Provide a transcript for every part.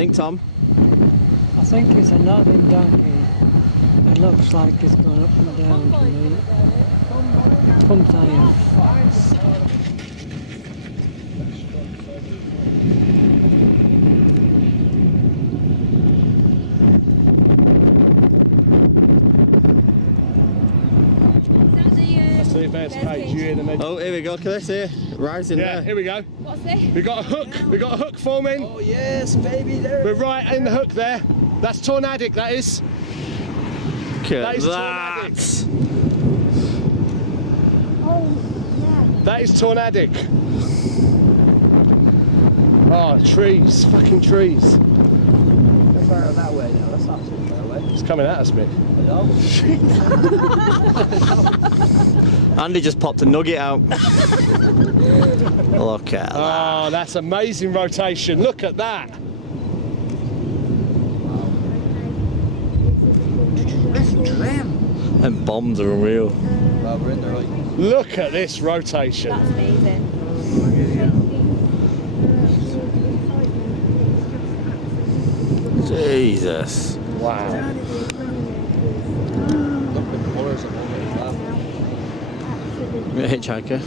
think, Tom? I think it's a nodding donkey. It looks like it's going up and down to me. Combine. That's the advanced page. You hear the menu. Oh, here we go. Look at this here. Rising there. Here we go. What's this? We got a hook. We got a hook forming. Oh, yes, baby. There. We're right in the hook there. That's tornadic, that is. Look at That is that. tornadic. Oh, yeah. That is tornadic. Oh, trees. Fucking trees. Let's fire it that way now. That's absolutely far away. It's coming at us, Mick. Andy just popped a nugget out. Look at that. Oh, that's amazing rotation. Look at that. Listen to them. And bombs are unreal. Well, we're in the right. Look at this rotation. That's amazing. Jesus. Wow. Look at the colours of all You're a hitchhiker.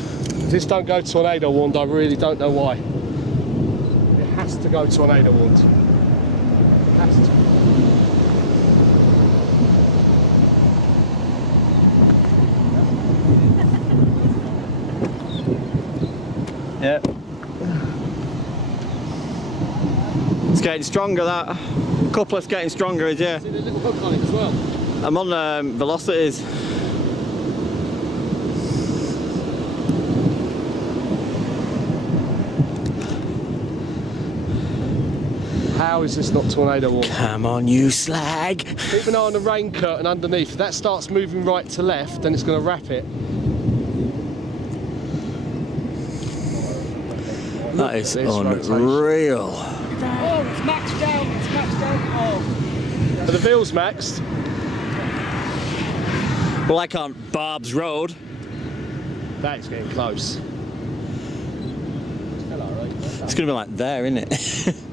If this don't go tornado warned, I really don't know why. It has to go tornado warned. Has to. Yeah. It's getting stronger, that. Couplet's getting stronger, is yeah. See the little hook on it as well. I'm on velocities. How is this not tornado warned? Come on, you slag. Keep an eye on the rain curtain underneath. If that starts moving right to left, then it's going to wrap it. That is this unreal. Oh, it's maxed out. It's maxed out. Oh. Are the wheels maxed? Well, like on Barb's Road. That is getting close. It's going to be like there, isn't it?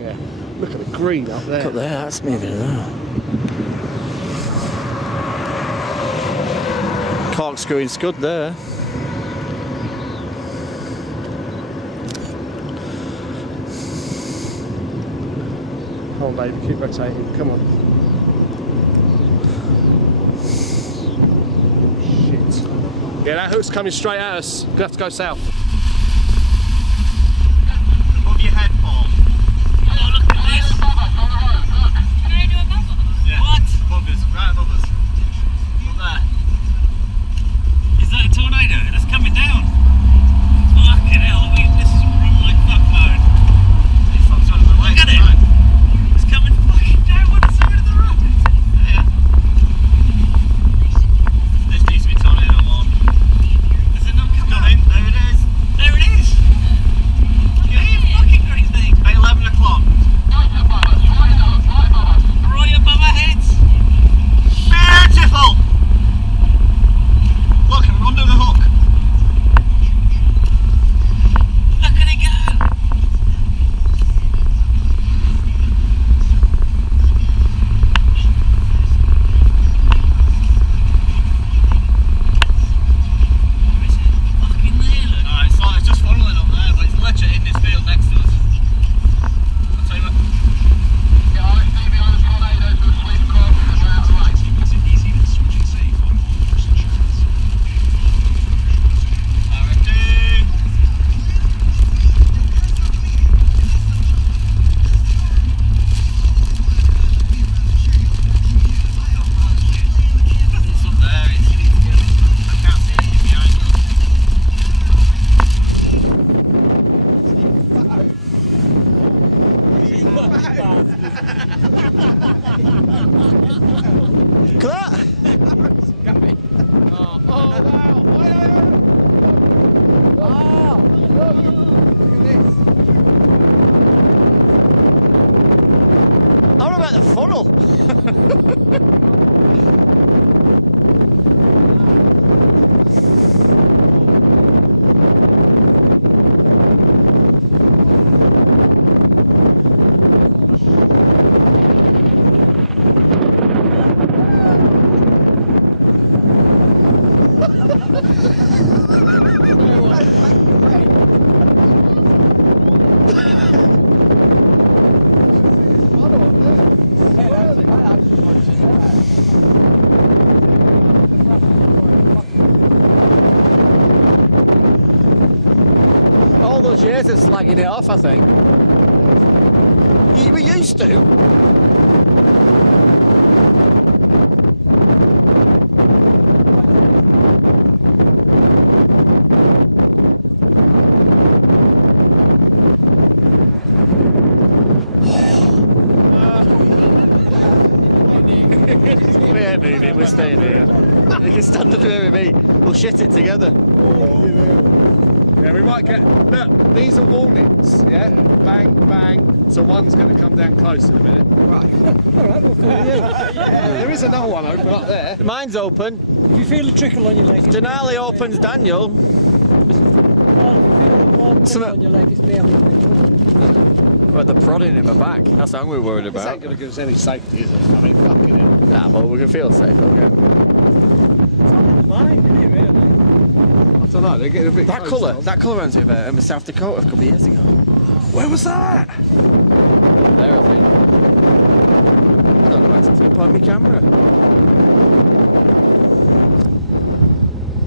Yeah. Look at the green up there. Look up there, that's moving as well. Corkscrewing scud there. Come on, baby, keep rotating. Come on. Shit. Yeah, that hook's coming straight at us. Gonna have to go south. Above your head, Paul. Oh, look at this. Can I do a bubble? Yeah. What? Above us, right above us. Up there. Is that a tornado? That's coming down. Fucking hell, this is run like fuck mode. Look at it. It's coming fucking down on the side of the road. Yeah. This needs to be tornado one. Is it not coming? There it is. There it is. You fucking great thing. At 11 o'clock. Right above our heads. Beautiful. Look, we're under the hook. Look at it go. Fucking there, look. No, it's just funneling up there, but it's literally in this field next to us. I'll tell you what. It's up there, I can't see anything behind us. Look at that! How about the funnel? Cheers is slagging it off, I think. We used to. We ain't moving, we're staying here. You can stand under here with me. We'll shit it together. Yeah, we might get. Look, these are warnings. Yeah, bang, bang. So one's going to come down close in a minute. Right. All right, we'll follow you. There is another one open up there. Mine's open. If you feel a trickle on your leg, it's Denali opens Daniel. well, if you feel a warm Some- trickle on your leg, it's barely Well, the prodding in my back. That's what we're worried This about. ain't going to give us any safety, is it? I mean, fucking hell. Nah, but we can feel safe, okay. mine, isn't it, really? I don't know, they're getting a bit That close colour, now. that colour runs with South Dakota a couple of years ago. Where was that? There, I think. I don't know where to point my camera.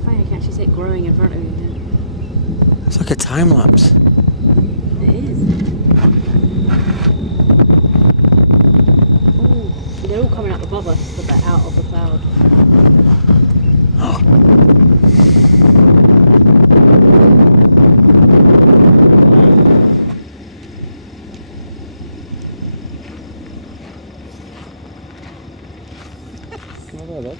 Funny, I can actually see it growing in front of you. It's like a time lapse. It is. Ooh, they're all coming up above us, but they're out of the cloud. Come on there, then.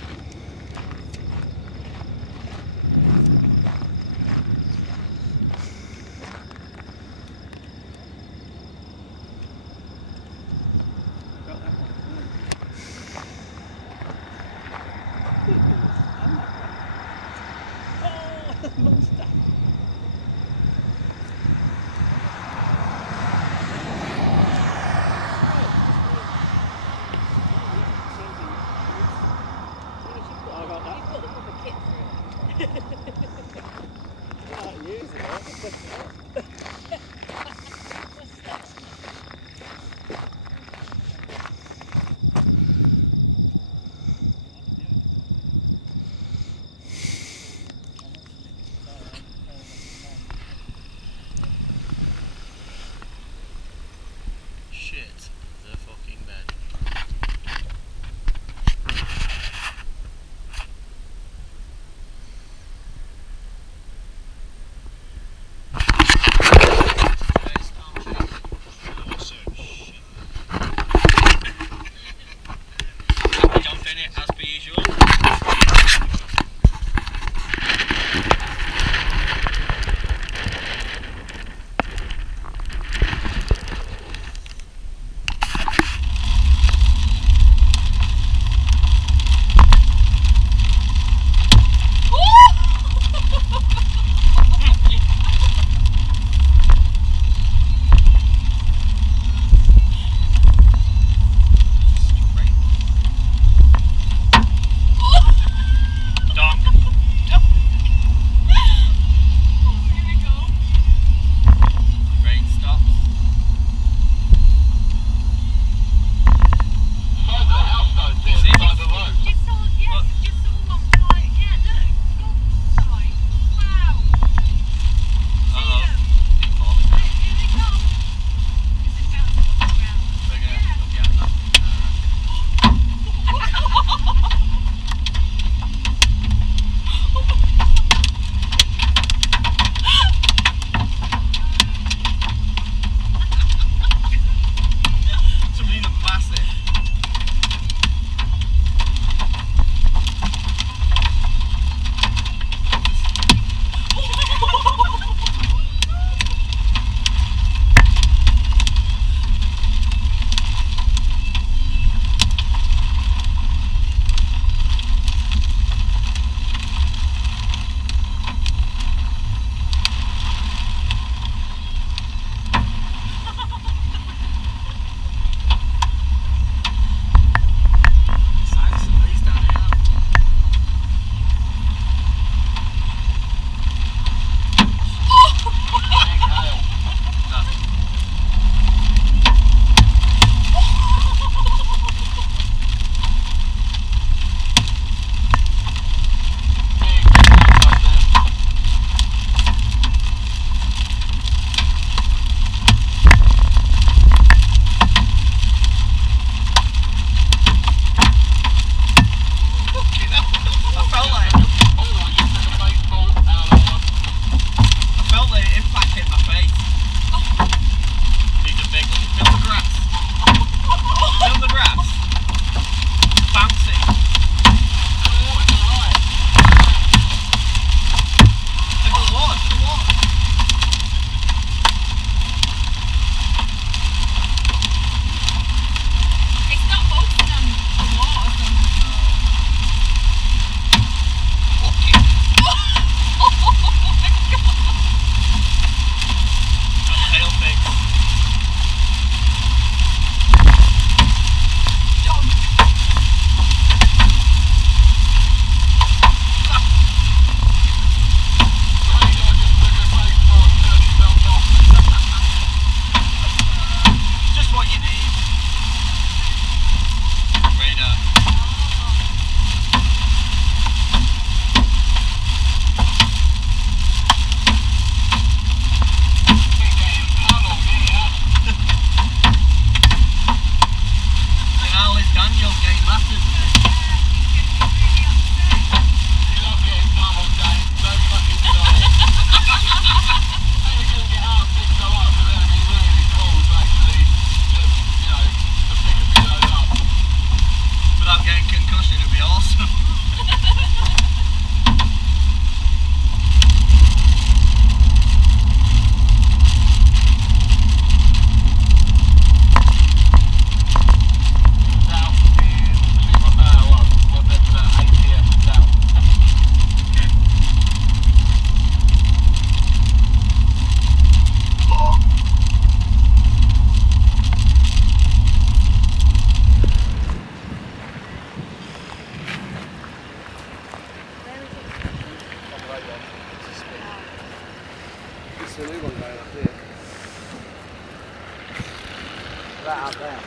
That up there.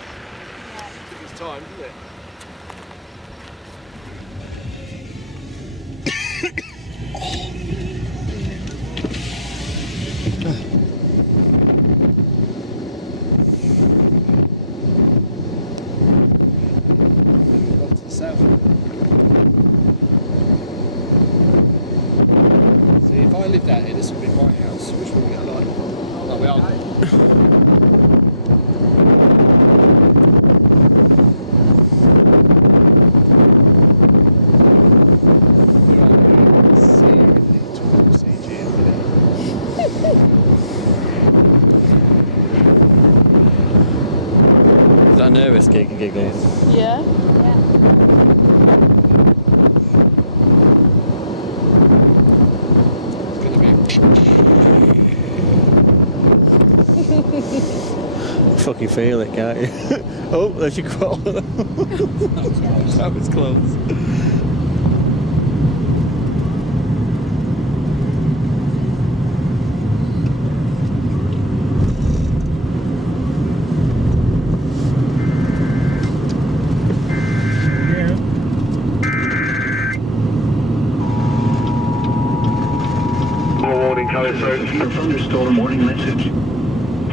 It's time, isn't it? Got to the south. See, if I lived out here, this would be my house. Which one would I like? Oh, we are. Is that a nervous gig and giggles? Yeah. Fucking feel it, can't you? Oh, there's your crawl. That was close. Warning coming through. Severe thunderstorm warning message.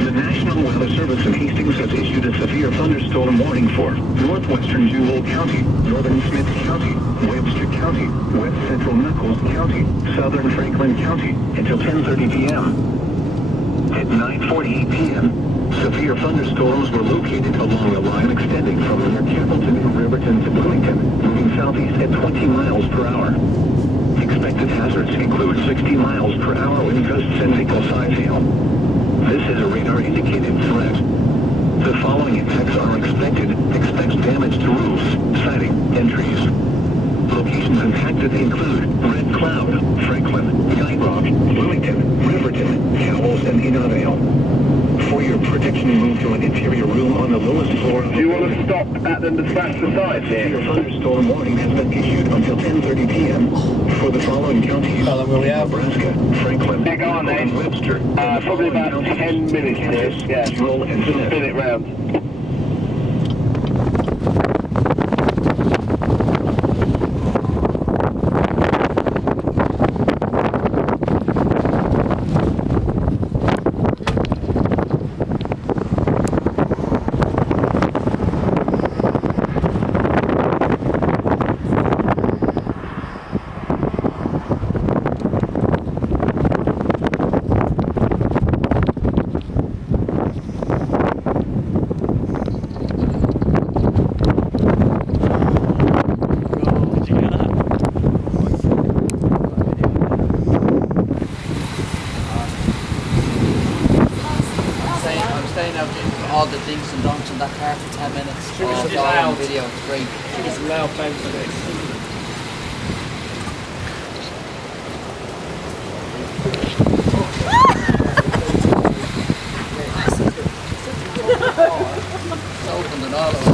The National Weather Service in Hastings has issued a severe thunderstorm warning for northwestern Jewell County, northern Smith County, Webster County, west central Nichols County, southern Franklin County until 10:30 p.m. At 9:48 p.m., severe thunderstorms were located along a line extending from near Templeton and Riverton to Bloomington, moving southeast at 20 miles per hour. Expected hazards include 60 miles per hour wind gusts and nickel-size hail. This is a radar-indicated threat. The following impacts are expected. Expect damage to roofs, siding, and trees. Locations impacted include Red Cloud, Franklin, Guide Rock, Bloomington, Riverton, Cowles, and Inavale. For your protection, move to an interior room on the lowest floor. Do you want to stop at the disaster site here? Your thunderstorm warning has been issued until 10:30 p.m. for the following counties: How long will we have? Nebraska, Franklin, Go on, then. Webster. Probably about 10 minutes here. Yeah. Jewell and Smith. Spin it round. All the dinks and donks in that car for 10 minutes. Should we Oh, be all loud? on video, it's great. Give us some loud thanks for this. It's opened and all of us.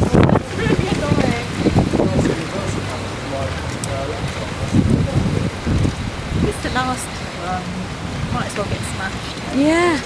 It's the last one. Might as well get smashed. Yeah.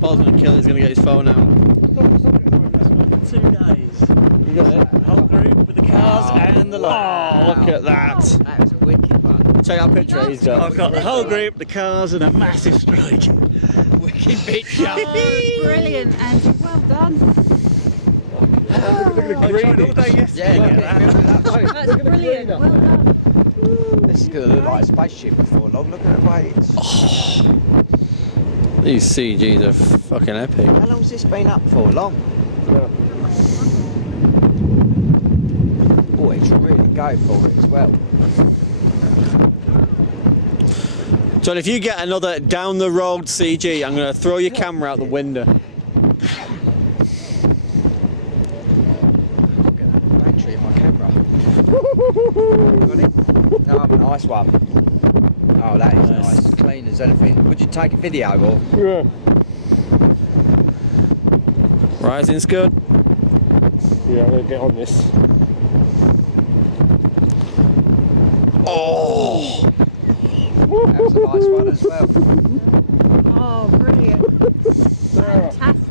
Paul's gonna kill it, he's gonna get his phone out. 2 days. You got it? Whole group with the cars and the Oh, lot. look at that. That was a wicked one. Check that picture he's got. I've got the whole group, the cars, and a massive strike. Wicked picture. Brilliant, Andrew. Well done. Look at the greenish. Yeah, look at that. That's brilliant. Well done. This is going to look like a spaceship before long. Look at the way it's... These CGs are fucking epic. How long's this been up for? Long? Oh, it's really going for it as well. John, if you get another down the road CG, I'm going to throw your camera out the window. Look at the battery in my camera. Got it? Oh, nice one. Oh, that is nice. Clean as anything. Would you take a video or? Yeah. Rising's good. Yeah, I'm going to get on this. Oh! That was a nice one as well. Oh, brilliant. Fantastic.